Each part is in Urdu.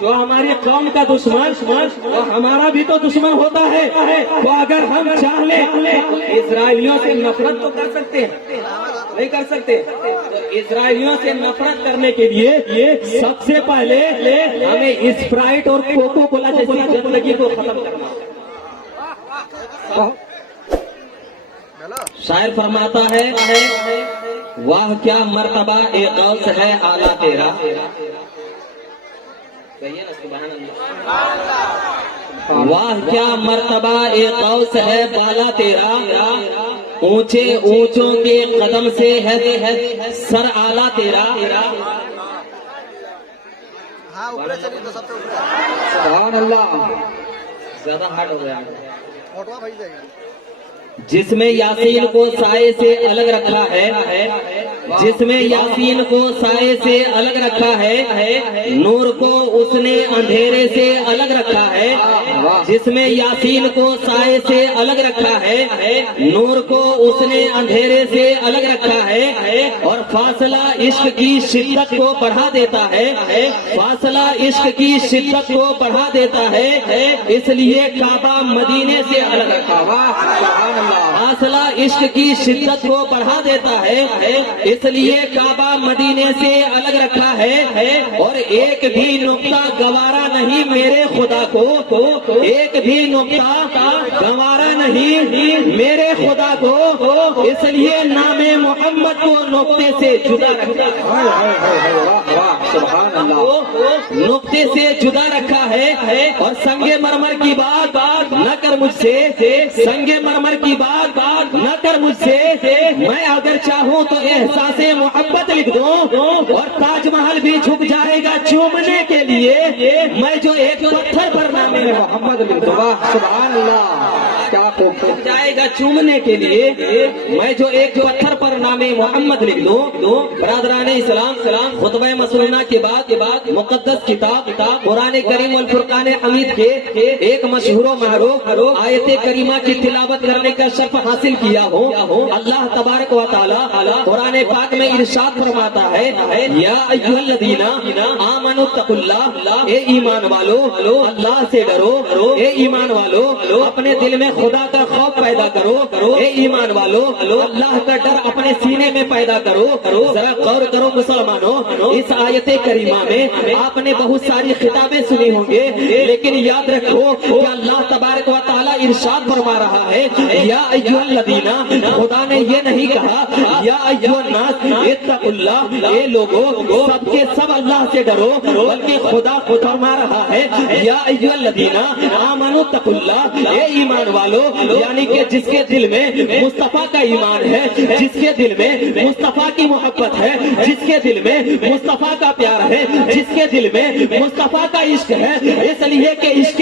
جو ہماری قوم کا دشمن وہ ہمارا بھی تو دشمن ہوتا ہے. تو اگر ہم چاہ لیں اسرائیلیوں سے نفرت تو کر سکتے ہیں, نہیں کر سکتے. تو اسرائیلیوں سے نفرت کرنے کے لیے سب سے پہلے ہمیں اسپرائٹ اور کوکو کولا جیسی گندگی کو ختم کرنا. شاعر فرماتا ہے واہ کیا مرتبہ اے غوث ہے اعلیٰ تیرا. واہ کیا مرتبہ اے غوث ہے بالا تیرا, اونچے اونچوں کے قدم سے ہے سر اعلیٰ تیرا. سبحان اللہ. زیادہ ہارڈ ہو گیا. جس میں یاسین کو سائے سے الگ رکھا ہے, جس میں یاسین کو سائے سے الگ رکھا ہے, نور کو اس نے اندھیرے سے الگ رکھا ہے. جس میں یاسین کو سائے سے الگ رکھا ہے, نور کو اس نے اندھیرے سے الگ رکھا ہے. اور فاصلہ عشق کی شدت کو بڑھا دیتا ہے, فاصلہ عشق کی شدت کو بڑھا دیتا ہے, اس لیے کعبہ مدینے سے الگ رکھا. فاصلہ عشق کی شدت کو بڑھا دیتا ہے, اس لیے کعبہ مدینے سے الگ رکھا ہے. اور ایک بھی نقطہ گوارا نہیں میرے خدا کو, ایک بھی نقطہ گوارا نہیں میرے خدا کو, اس لیے نام محمد کو نقطے سے جدا رکھا. سبحان اللہ. نقطے سے جدا رکھا ہے. اور سنگ مرمر کی بات نہ کر مجھ سے, سنگ مرمر کی بات نہ کر مجھ سے. میں اگر چاہوں تو احساس محبت لکھ دوں, اور تاج محل بھی جھک جائے گا چومنے کے لیے. میں جو ایک پتھر پر نام محمد لکھ دوں. سبحان اللہ. کیا جھک جائے گا چومنے کے لیے, میں جو ایک پتھر پر نام محمد لکھ دوں. برادران اسلام, خطبہ مسنونہ کے بعد مقدس کتاب قرآن کریم والفرقان حمید کے ایک مشہور و معروف آیت کریمہ کی تلاوت کرنے کا شرف حاصل کیا ہو. اللہ تبارک و تعالی قرآن پاک میں ارشاد فرماتا ہے یا ایھا الذین آمنوا اتقوا اللہ, اے ایمان والو اللہ سے ڈرو. اے ایمان والو اپنے دل میں خدا کا خوف پیدا کرو. اے ایمان والو اللہ کا ڈر اپنے سینے میں پیدا کرو. ذرا غور کرو مسلمانوں, اس آیت کریمہ میں آپ نے بہت ساری خطابیں سنی ہوں گے, لیکن یاد رکھو کہ اللہ تبارک و تعالی ارشاد فرما رہا ہے یا ایھا الذین. خدا نے یہ نہیں کہا یا ایھا الناس اتقوا اللہ, اے لوگو سب کے سب اللہ سے ڈرو, بلکہ خدا فرما رہا ہے یا ایھا الذین آمنوا اتقوا اللہ, اے ایمان والو. یعنی کہ جس کے دل میں مصطفیٰ کا ایمان ہے, جس کے دل میں مصطفیٰ کی محبت ہے, جس کے دل میں مصطفیٰ کا پیار ہے, جس کے دل میں مصطفیٰ کا عشق ہے, اس لیے کہ عشق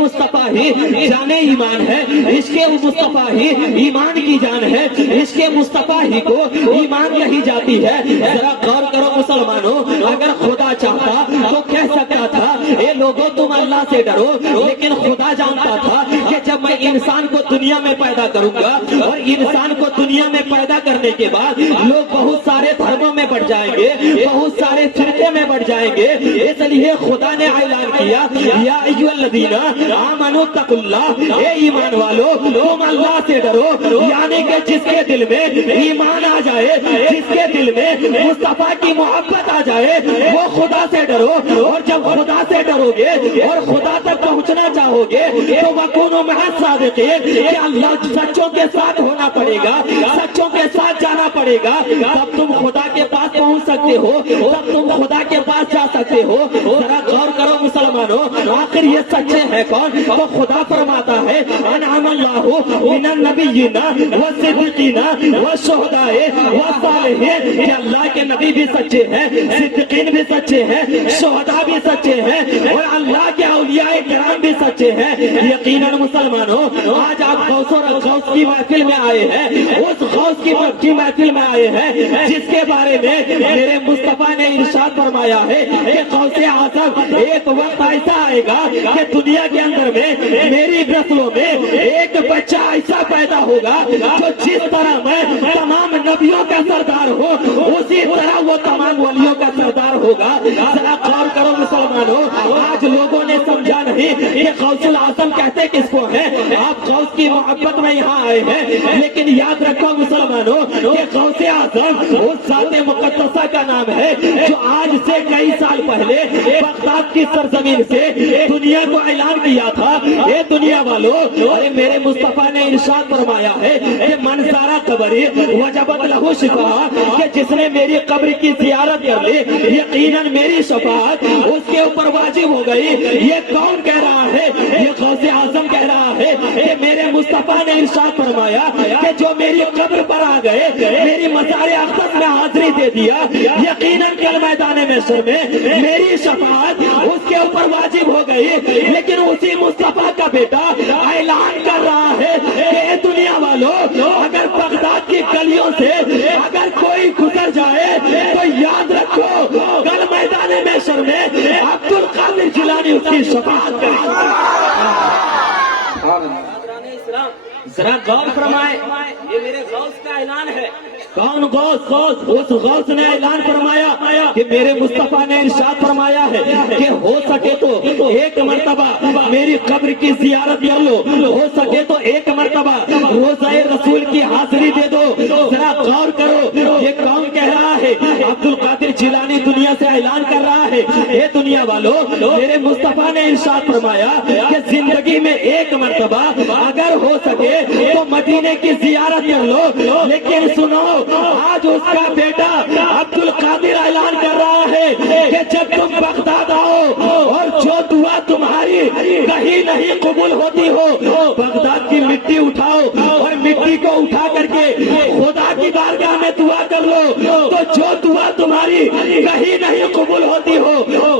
مصطفیٰ ہی جان ایمان ہے, عشق مصطفیٰ ہی ایمان کی جان ہے, عشق مصطفیٰ ہی کو ایمان کہی جاتی ہے. ذرا غور کرو مسلمانوں, اگر خدا چاہتا تو کہہ سکتا تھا اے لوگوں تم اللہ سے ڈرو, لیکن خدا جانتا تھا کہ جب میں انسان کو دنیا میں پیدا کروں گا, اور انسان کو دنیا میں پیدا کرنے کے بعد لوگ بہت سارے دھرموں میں بڑھ جائیں گے, بہت سارے فرقے میں بڑھ جائیں گے. اس لیے خدا نے اعلان کیا یا ایھا الذین آمنوا اتقوا اللہ, اے ایمان والو تم اللہ سے ڈرو. یعنی کہ جس کے دل میں ایمان آ جائے, جس کے دل میں مصطفیٰ کی محبت آ جائے, وہ خدا سے ڈرو. اور جب خدا سے ڈرو گے اور خدا تک پہنچنا چاہو گے تو وَكُونُوا مَعَ الصَّادِقِينَ, کہ اللہ سچوں کے ساتھ ہونا پڑے گا, سچوں کے ساتھ جانا پڑے گا, تب تم خدا کے پاس پہنچ سکتے ہو, تب تم خدا کے پاس جا سکتے ہو. ذرا غور کرو مسلمانوں, آخر یہ سچے ہیں کون؟ تو خدا فرماتا ہے انعم اللہ من النبیین والصدیقین والشہداء والصالحین, کہ اللہ کے نبی بھی سچے ہیں, صدیقین بھی سچے ہیں, شہداء بھی سچے ہیں, اور اللہ کے اولیاء کرام بھی سچے ہیں. یقیناً مسلمانوں, آج آپ غوث کی محفل میں آئے ہیں, اس غوث کی محفل میں آئے ہیں جس کے بارے میں میرے مصطفیٰ نے ارشاد فرمایا ہے کہ غوث اعظم ایک وقت ایسا آئے گا کہ دنیا کے اندر میں میری نسلوں میں ایک بچہ ایسا پیدا ہوگا جو جس طرح میں تمام نبیوں کا سردار ہو اسی طرح وہ تمام ولیوں کا سردار ہوگا. ذرا غور کرو مسلمانوں, آج لوگوں نے سمجھا نہیں کہ غوث الاعظم کہتے کس کو ہیں. آپ غوث کی محبت میں یہاں آئے ہیں, لیکن یاد رکھو مسلمانوں کہ غوث اعظم اس ذات مقدسہ کا نام ہے جو آج سے کئی سال پہلے بغداد کی سرزمین سے دنیا کو اعلان کیا تھا, اے دنیا والوں, ارے میرے مصطفیٰ نے ارشاد فرمایا ہے کہ من زارا قبری وجبت لہو شفاعت, کہ جس نے میری قبر کی زیارت کر لی یقیناً میری شفاعت اس کے اوپر واجب ہو گئی. یہ کون کہہ رہا ہے؟ یہ غوث اعظم کہہ رہا ہے کہ میرے مصطفیٰ نے ارشاد فرمایا کہ جو میری قبر پر آ گئے, میری مزار اقدس میں حاضری دے دیا, یقیناً کل میدان محشر میں میری شفاعت اس کے اوپر واجب ہو گئی. لیکن اسی مصطفیٰ کا بیٹا اعلان کر رہا ہے کہ اے دنیا والوں, اگر بغداد کی گلیوں سے اگر کوئی گزر جائے تو یاد رکھو کل میدان محشر میں عبد القادر جیلانی اس کی شفاعت کرے گا. ذرا غور فرمائے, یہ میرے غوث کا اعلان ہے. کون غوث؟ اس غوث نے اعلان فرمایا کہ میرے مصطفیٰ نے ارشاد فرمایا ہے کہ ہو سکے تو ایک مرتبہ میری قبر کی زیارت کر لو, ہو سکے تو ایک مرتبہ روزہ رسول کی حاضری دے دو. ذرا غور کرو, یہ کون کہہ رہا ہے؟ عبد القادر جیلانی دنیا سے اعلان کر رہا ہے, اے دنیا والوں, میرے مصطفیٰ نے ارشاد فرمایا کہ زندگی میں ایک مرتبہ اگر ہو سکے تو مدینے کی زیارت کر لو. لیکن سنو, آج اس کا بیٹا عبد القادر اعلان کر رہا ہے کہ جب تم بغداد آؤ اور جو دعا تمہاری کہیں نہیں قبول ہوتی ہو, بغداد کی مٹی اٹھاؤ اور مٹی کو اٹھا کر کے خدا کی بارگاہ میں دعا کر لو, تو جو دعا تمہاری کہیں نہیں قبول ہوتی ہو,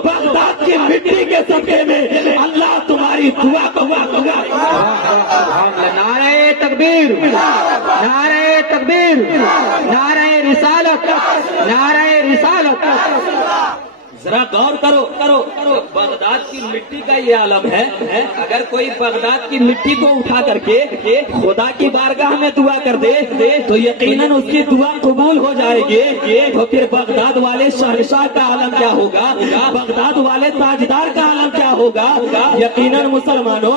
بغداد کی مٹی کے صدقے میں اللہ تمہاری دعا قبول کرے گا. نعرہ تکبیر, نعرہ تکبیر, نعرہ رسالت, نعرہ رسالت. ذرا غور کرو, بغداد کی مٹی کا یہ عالم ہے. اگر کوئی بغداد کی مٹی کو اٹھا کر کے خدا کی بارگاہ میں دعا کر دے تو یقیناً اس کی دعا قبول ہو جائے گی. تو پھر بغداد والے شہنشاہ کا عالم کیا ہوگا, بغداد والے تاجدار کا عالم کیا ہوگا. یقیناً مسلمانوں,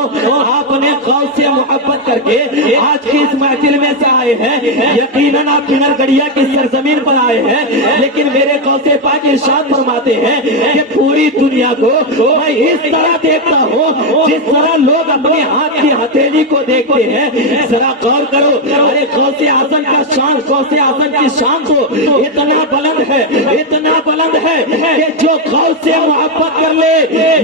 آپ نے غوث سے محبت کر کے آج کی اس محفل میں سے آئے ہیں, یقیناً آپ کنر گڑیا کی سرزمین پر آئے ہیں, لیکن میرے غوث پاک ارشاد فرماتے ہیں کہ پوری دنیا کو میں اس طرح دیکھتا ہوں جس طرح لوگ اپنے ہاتھ کی ہتھیلی کو دیکھتے ہیں. ذرا غور کرو, ارے غوث اعظم کا شان, غوث اعظم کی شان تو اتنا بلند ہے, اتنا بلند ہے کہ جو غوث سے محبت کر لے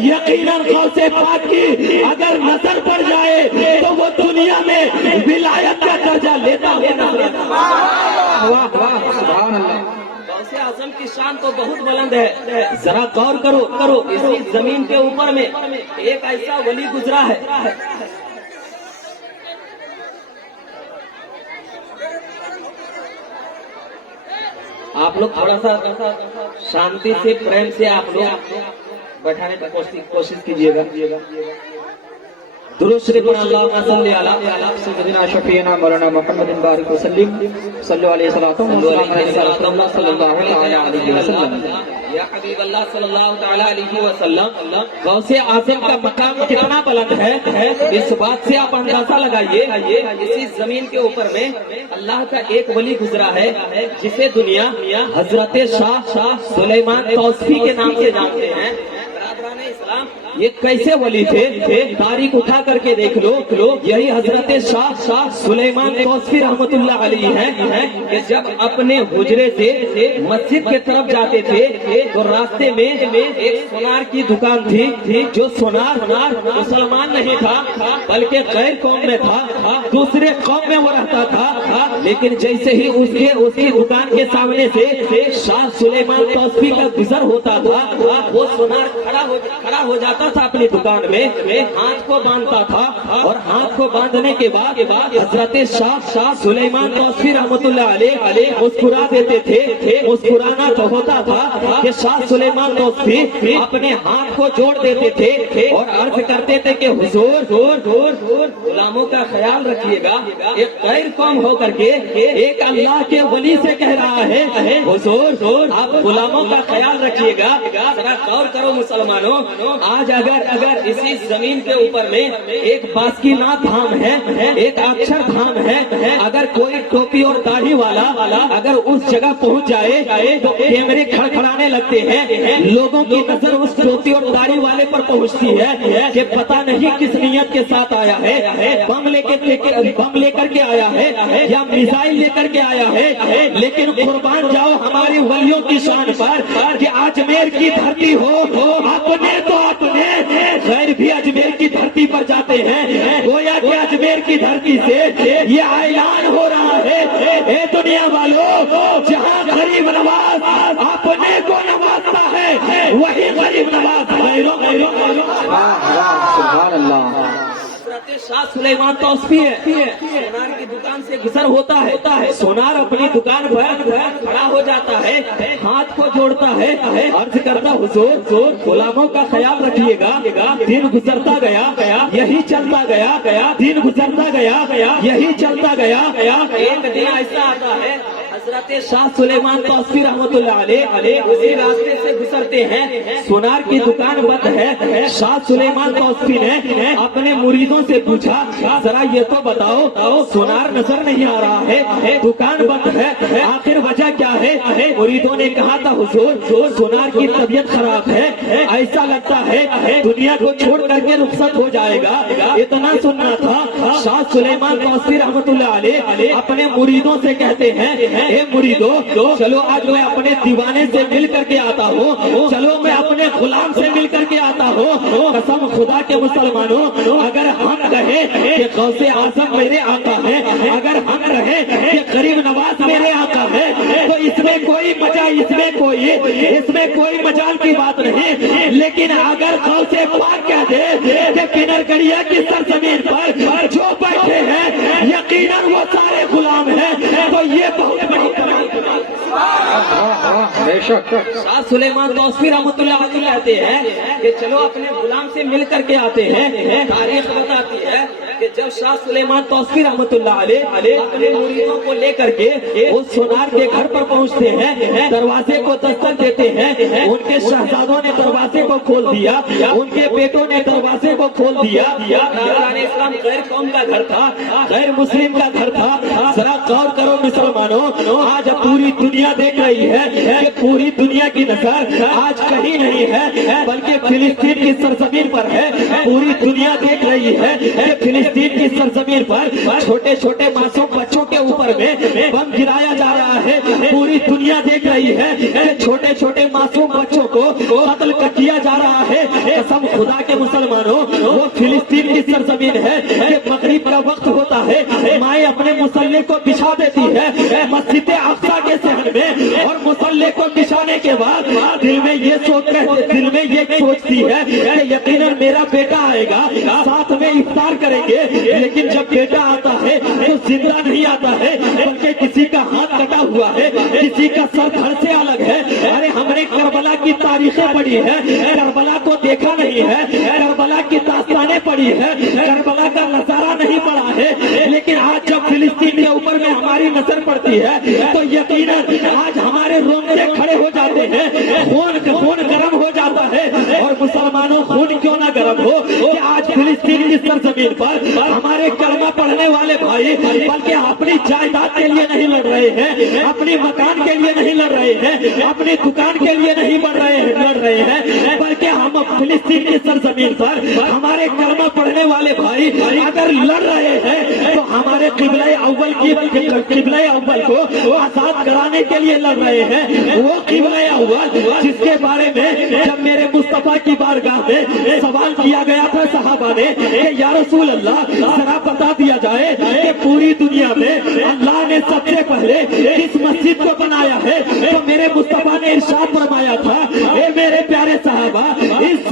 یقیناً غوث پاک کی اگر نظر پڑ جائے تو وہ دنیا میں ولایت کا درجہ لیتا ہوا نظر آتا ہے. واہ واہ, سبحان اللہ. غوث اعظم کی شان تو بہت بلند ہے. ذرا غور کرو, اسی زمین کے اوپر میں ایک ایسا ولی گزرا ہے. آپ لوگ تھوڑا سا شانتی سے, پریم سے آپ لوگ بیٹھانے کی کوشش کیجیے گا. درود شریف پڑھیں, اللہم صلی علی سیدنا شفیعنا مولانا محمد بارک وسلم, صلو علیہ وسلم, صلی اللہ علیہ وسلم. یا حبیب اللہ صلی اللہ تعالی علیہ وسلم. غوث اعظم کا مقام کتنا بلند ہے, اس بات سے آپ اندازہ لگائیے. اسی زمین کے اوپر میں اللہ کا ایک ولی گزرا ہے جسے دنیا حضرت شاہ سلیمان توسفی کے نام سے جانتے ہیں. برادران اسلام, یہ کیسے ولی تھے, تاریخ اٹھا کر کے دیکھ لو. یہی حضرت شاہ سلیمان توسفی رحمت اللہ علیہ ہیں کہ جب اپنے حجرے سے مسجد کے طرف جاتے تھے تو راستے میں ایک سونار کی دکان تھی. جو سونار مسلمان نہیں تھا بلکہ غیر قوم میں تھا, دوسرے قوم میں وہ رہتا تھا. لیکن جیسے ہی اس کی دکان کے سامنے سے شاہ سلیمان توسفی کا گزر ہوتا تھا, وہ سونار کھڑا کھڑا ہو جاتا تھا اپنی دکان میں، ہاتھ کو باندھتا تھا، اور ہاتھ کو باندھنے کے بعد حضرت شاہ سلیمان توسفی رحمۃ اللہ علیہ مسکرا دیتے تھے۔ مسکرانا تو ہوتا تھا کہ شاہ سلیمان توسفی اپنے ہاتھ کو جوڑ دیتے تھے اور عرض کرتے تھے کہ حضور غلاموں کا خیال رکھیے گا، ایک غیر قوم ہو کر کے ایک اللہ کے ولی سے کہہ رہا ہے حضور آپ غلاموں کا خیال رکھیے گا۔ ذرا غور کرو مسلمانوں، آج اگر اسی زمین کے اوپر میں ایک باسکی ناتھ دھام ہے، ایک اکشر دھام ہے، اگر کوئی ٹوپی اور داڑھی والا اگر اس جگہ پہنچ جائے تو کیمرے کھڑکھڑانے لگتے ہیں، لوگوں کی نظر اس ٹوپی اور داڑھی والے پر پہنچتی ہے کہ پتہ نہیں کس نیت کے ساتھ آیا ہے، بم لے کر کے آیا ہے یا میزائل لے کر کے آیا ہے۔ لیکن قربان جاؤ ہماری ولیوں کی شان پر کہ اجمیر کی دھرتی ہو، اپنے غیر بھی اجمیر کی دھرتی پر جاتے ہیں، گویا کہ اجمیر کی دھرتی سے یہ اعلان ہو رہا ہے اے دنیا والوں، جہاں غریب نواز اپنے کو نوازتا ہے وہی غریب نواز غیروں سبحان اللہ۔ شاہ سلیمان توسفی ہے، سونار کی دکان سے گزر ہوتا ہے، سونار اپنی دکان پر کھڑا ہو جاتا ہے، ہاتھ کو جوڑتا ہے، عرض کرتا حضور غلاموں کا خیال رکھیے گا۔ دن گزرتا گیا، یہی چلتا گیا، دن گزرتا گیا، یہی چلتا گیا۔ ایک دن ایسا آتا ہے حضرت شاہ سلیمان توسفی رحمۃ اللہ علیہ اسی راستے سے گزرتے ہیں، سونار کی دکان بند ہے۔ شاہ سلیمان توسفی نے اپنے مریدوں سے پوچھا ذرا یہ تو بتاؤ سونار نظر نہیں آ رہا ہے، دکان بند ہے، آخر وجہ کیا ہے؟ مریدوں نے کہا تھا حضور سونار کی طبیعت خراب ہے، ایسا لگتا ہے دنیا کو چھوڑ کر کے رخصت ہو جائے گا۔ اتنا سننا تھا، شاہ سلیمان توسفی رحمۃ اللہ علیہ اپنے مریدوں سے کہتے ہیں اے مریدو چلو آج میں اپنے دیوانے سے مل کر کے آتا ہوں، چلو میں اپنے غلام سے مل کر کے آتا ہوں۔ قسم خدا کے مسلمانوں، اگر ہم کہیں کہ غوث اعظم میرے آقا ہے، اگر ہم کہیں کہ غریب نواز میرے آقا ہے، تو اس میں کوئی مجال کی بات نہیں۔ لیکن اگر غوث پاک کہہ دے کہ کنرگڑیا کی سرزمین پر جو بیٹھے ہیں یقیناً وہ سارے غلام ہیں، تو یہ بہت بڑی بے شک شاہ سلیمان توسفی رحمۃ اللہ علیہ کہتے ہیں کہ چلو اپنے غلام سے مل کر کے آتے ہیں۔ تاریخ بتاتی ہے کہ جب شاہ سلیمان توسفی رحمۃ اللہ علیہ اپنے مریدوں کو لے کر کے اس سونار کے گھر پر پہنچتے ہیں، دروازے کو دستک دیتے ہیں، ان کے شہزادوں نے دروازے کو کھول دیا، ان کے بیٹوں نے دروازے کو کھول دیا۔ اسلام غیر قوم کا گھر تھا، غیر مسلم کا گھر تھا۔ ذرا غور کرو مسلمانوں، آج پوری دنیا دیکھ رہی ہے کہ پوری دنیا کی نظر آج کہیں نہیں ہے بلکہ فلسطین کی سرزمین پر ہے۔ پوری دنیا دیکھ رہی ہے کہ فلسطین کی سرزمین پر چھوٹے چھوٹے معصوم بچوں کے اوپر میں بم گرایا جا رہا ہے۔ پوری دنیا دیکھ رہی ہے کہ چھوٹے چھوٹے معصوم بچوں کو قتل کیا جا رہا ہے۔ قسم خدا کے مسلمانوں، وہ فلسطین کی سرزمین ہے کہ مغرب کا وقت ہوتا ہے، مائیں اپنے مسلح کو بچھا دیتی ہے مسجد اقصی کے صحن میں، اور مسلح کو بچھانے کے بعد دل میں یہ سوچتی ہے کہ یقیناً میرا بیٹا آئے گا، ساتھ میں افطار کریں گے۔ لیکن جب بیٹا آتا ہے تو زندہ نہیں آتا ہے بلکہ کسی کا ہاتھ کٹا ہوا ہے، کسی کا سر دھڑ سے الگ ہے۔ ارے ہم نے کربلا کی تاریخیں پڑھی ہے، کربلا کو دیکھا نہیں ہے، کربلا کی داستانیں پڑھی ہے، کربلا کا نظارہ نہیں پڑا ہے۔ لیکن آج جب فلسطین کے اوپر میں ہماری نظر پڑتی ہے تو یقیناً آج ہمارے رونگٹے کھڑے ہو جاتے ہیں، خون گرم ہو جاتا ہے۔ اور مسلمانوں، خون کیوں نہ گرم ہو کہ آج فلسطین کی سرزمین پر ہمارے کلمہ پڑھنے والے بھائی بلکہ اپنی جائیداد کے لیے نہیں لڑ رہے ہیں، اپنی مکان کے لیے نہیں لڑ رہے ہیں، اپنی دکان کے لیے نہیں لڑ رہے ہیں، بلکہ ہم فلسطین کی سرزمین پر ہمارے کلمہ پڑھنے والے بھائی اگر لڑ رہے ہیں تو ہمارے قبلہ اول کو آزاد کرانے کے لیے لڑ رہے ہیں۔ وہ قبلہ اول جس کے بارے میں جب میرے مصطفیٰ کی بارگاہ میں سوال کیا گیا تھا صحابہ نے کہ یا رسول اللہ ذرا بتا دیا جائے کہ پوری دنیا میں اللہ نے سب سے پہلے کس مسجد کو بنایا ہے، تو میرے مصطفیٰ نے ارشاد فرمایا تھا اے میرے پیارے صحابہ، اس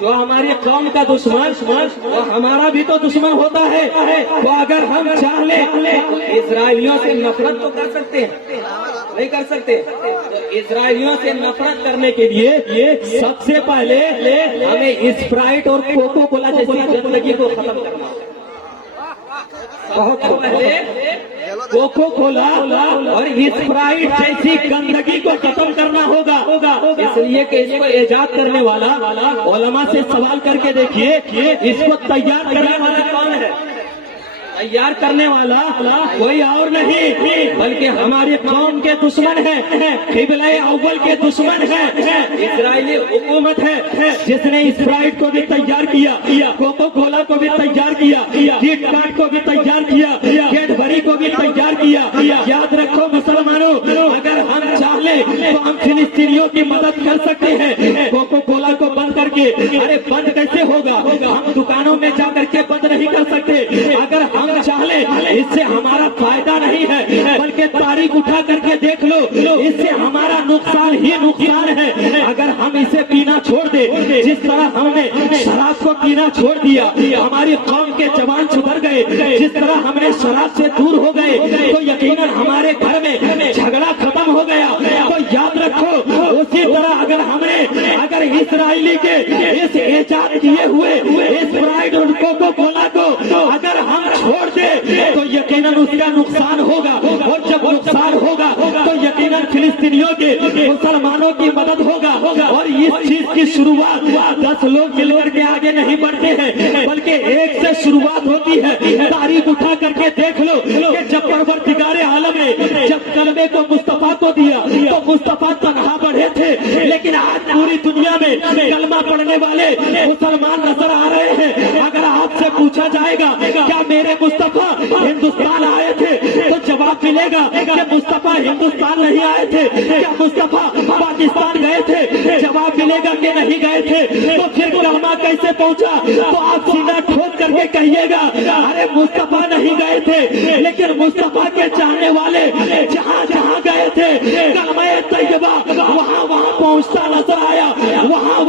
جو ہماری قوم کا دشمن وہ ہمارا بھی تو دشمن ہوتا ہے. تو اگر ہم چاہ لیں اسرائیلیوں سے نفرت تو کر سکتے ہیں, نہیں کر سکتے. تو اسرائیلیوں سے نفرت کرنے کے لیے سب سے پہلے ہمیں اسپرائٹ اور کوکو کولا جیسی گندگی کو ختم کرنا ہوگا. بہت پہلے کوکو کولا اور اسپرائٹ جیسی گندگی کو ختم کرنا ہوگا. اس لیے کہ اس کو ایجاد کرنے والا علماء سے سوال کر کے دیکھیے اس کو تیار کرنے والا کون ہے. تیار کرنے والا کوئی اور نہیں بلکہ ہماری قوم کے دشمن ہے, قبلہ اول کے دشمن ہے, اسرائیلی حکومت ہے جس نے اسپرائٹ کو بھی تیار کیا, کوکو کولا کو بھی تیار کیا, کٹ کاٹ کو بھی تیار کیا, کیڈبری کو بھی تیار کیا. یاد رکھو مسلمانوں, اگر ہم چاہ لیں تو ہم فلسطینیوں کی مدد کر سکتے ہیں. کوکو کولا کو بند کر کے, ارے بند کیسے ہوگا, ہم دکانوں میں جا کر کے بند نہیں کر سکتے. اگر ہم چاہ لیں اس سے ہمارا فائدہ نہیں ہے بلکہ تاریخ اٹھا کر کے دیکھ لو اس سے ہمارا نقصان ہی نقصان ہے. اگر ہم اسے پینا چھوڑ دیں جس طرح ہم نے شراب کو پینا چھوڑ دیا, ہماری قوم کے جوان سدھر گئے, جس طرح ہم نے شراب سے دور ہو گئے تو یقیناً ہمارے گھر میں جھگڑا ختم ہو گیا. تو یاد رکھو اسی طرح اگر اسرائیلی کے اس ایجاد کیے ہوئے اسپرائٹ اور کوکو کولا کو اگر ہم چھوڑ دے تو یقیناً اس کا نقصان ہوگا, اور جب نقصان ہوگا تو یقیناً فلسطینیوں کے مسلمانوں کی مدد ہوگا. اور اس چیز کی شروعات 10 لوگ مل کر کے آگے نہیں بڑھتے ہیں بلکہ ایک سے شروعات ہوتی ہے. تاریخ اٹھا کر کے دیکھ لو کہ جب پروردگار عالم نے جب کلمے کو مصطفیٰ کو دیا تو مصطفیٰ تنہا بڑھے تھے, لیکن آج پوری دنیا میں کلمہ پڑھنے والے مسلمان نظر آ رہے ہیں. اگر آپ سے پوچھا جائے گا کیا میرے مصطفیٰ ہندوستان آئے تھے تو جواب ملے گا کہ مصطفیٰ ہندوستان نہیں آئے تھے. کیا مصطفیٰ پاکستان گئے تھے, جواب ملے گا کہ نہیں گئے تھے. تو پھر کلمہ کیسے پہنچا, تو آپ سینہ ٹھوک کر کے کہیے گا ارے مصطفیٰ نہیں گئے تھے لیکن مصطفیٰ کے چاہنے والے جہاں جہاں گئے تھے کلمہ طیبہ وہاں پہنچتا نظر آیا, وہاں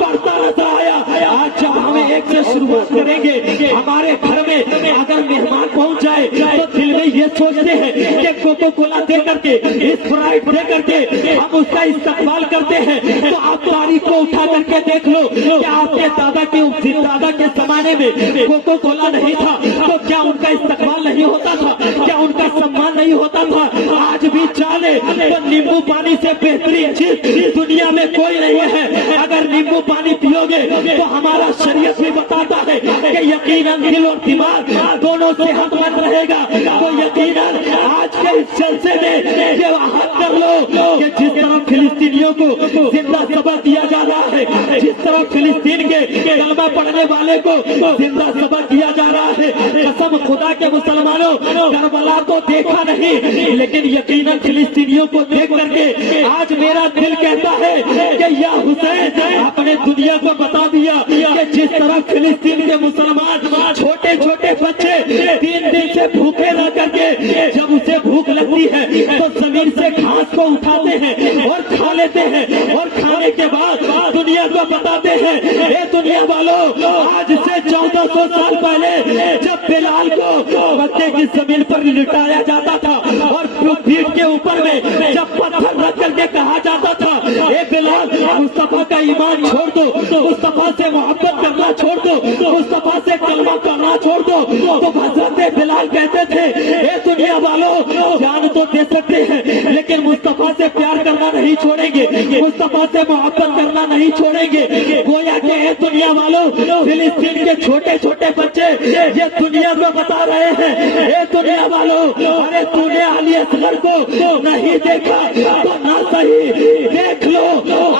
پڑھتا نظر آیا. آج جب ہم ایک سے شروعات کریں گے ہمارے گھر میں اگر مہمان پہنچ جائے تو دل میں یہ سوچتے ہیں کہ کوکو کولا دے کر کے اسپرائٹ دے کر کے ہم اس کا استقبال کرتے ہیں. تو آپ تاریخ کو اٹھا کر کے دیکھ لو کہ آپ کے دادا کے زمانے میں کوکو کولا نہیں تھا تو کیا ان کا استقبال نہیں ہوتا تھا, کیا ان کا سمان نہیں ہوتا تھا. آج بھی چالے تو نیمبو پانی سے بہترین چیز دنیا میں کوئی نہیں ہے. اگر نیمبو پانی پیو گے تو ہمارا شریعت بھی بتاتا ہے کہ یقیناً دل اور دماغ دونوں صحت مند رہے گا. تو یقیناً آج کے اس جلسے میں یہ عہد کر لو کہ جس طرح فلسطینیوں کو زندہ سبق دیا جا رہا ہے, جس طرح فلسطین کے کلمہ پڑھنے والے کو زندہ سبق دیا جا رہا ہے, قسم خدا کے مسلمانوں کربلا تو دیکھا نہیں لیکن یقیناً فلسطینیوں کو دیکھ کر کے آج میرا دل کہتا ہے کہ یا حسین اپنے دنیا کو بتا دیا کہ جس طرح فلسطین کے مسلمان چھوٹے چھوٹے بچے 3 دن سے بھوکے رہ کر کے جب اسے بھوک لگتی ہے تو زمین سے گھاس کو اٹھاتے ہیں اور کھا لیتے ہیں, اور کھانے کے بعد دنیا کو بتاتے ہیں اے دنیا والوں آج سے 1400 سال پہلے جب بلال کو مکے کی زمین پر لٹایا جاتا تھا اور پیٹھ کے اوپر میں جب پتھر رکھ کر کے کہا جاتا تھا اے بلال مصطفیٰ کا ایمان چھوڑ دو, مصطفیٰ سے محبت کرنا چھوڑ دو, مصطفیٰ سے کلمہ پڑھنا چھوڑ دو, تو حضرت بلال کہتے تھے اے دنیا والوں جان تو دے سکتے ہیں لیکن مصطفیٰ سے پیار کرنا نہیں چھوڑیں گے, مصطفیٰ سے محبت کرنا نہیں چھوڑیں گے. گویا کہ اے دنیا والوں فلسطین کے چھوٹے چھوٹے بچے یہ دنیا کو بتا رہے ہیں اے دنیا والوں ارے تو نے علی اصغر کو نہیں دیکھا تو نہ صحیح دیکھ لو.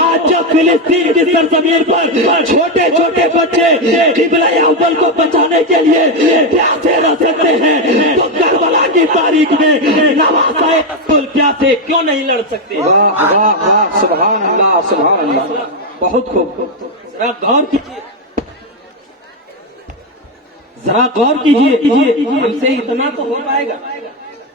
آج جب فلسطین کی سرزمین پر چھوٹے چھوٹے بچے قبلہ اول کو بچانے کے لیے پیاسے رہ سکتے ہیں تو کربلا کی تاریخ میں نواسائے رسول پیاسے کیوں نہیں لڑ سکتے. واہ واہ واہ, سبحان اللہ سبحان اللہ, بہت خوب. ذرا غور کیجیے, ذرا غور کیجیے, ہم سے اتنا تو ہو پائے گا.